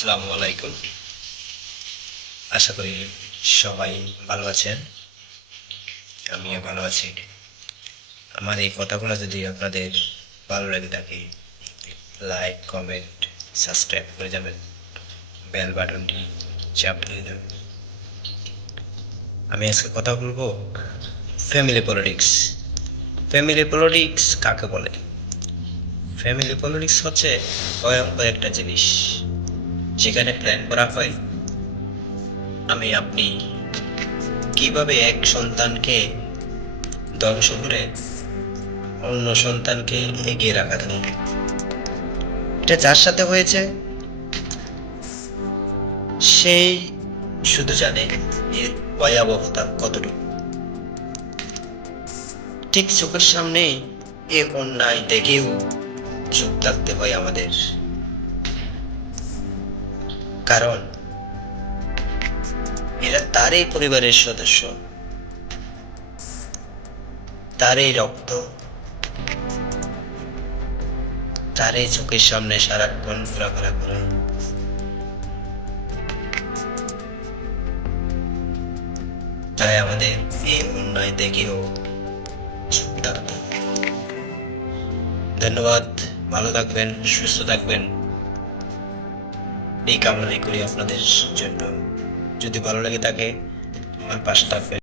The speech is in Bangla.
আসসালামু আলাইকুম। আশা করি সবাই ভালো আছেন। আমিও ভালো আছি। আমার এই কথাগুলো যদি আপনাদের ভালো লেগে থাকে, লাইক, কমেন্ট, সাবস্ক্রাইব করে যাবেন। বেল বাটনটি চাপ দিয়ে দেবেন। আমি আজকে কথা বলব ফ্যামিলি পলিটিক্স ফ্যামিলি পলিটিক্স কাকে বলে? ফ্যামিলি পলিটিক্স হচ্ছে ভয়ঙ্কর একটা জিনিস। যেখানে প্ল্যান করা হয়, আমি আপনি কীভাবে এক সন্তানকে ধ্বংস করে অন্য সন্তানকে এগিয়ে রাখা যায়? এটা যার সাথে হয়েছে? সেই শুধু জানে এর ভয়াবহতা কতটুকু। ঠিক চোখের সামনে এ অন্যায় দেখেও চুপ থাকতে হয় আমাদের। কারণ এরা তারই পরিবারের সদস্য। তারই রক্ত। তারই চোখের সামনে সারাক্ষণ ঘোরাফেরা করে। তাই আমাদের এই অন্যায় দেখেও ধন্যবাদ, ভালো থাকবেন, সুস্থ থাকবেন। এই কামনাই করি আপনাদের জন্য। যদি ভালো লাগে থাকে আমার পাশে থাকবেন।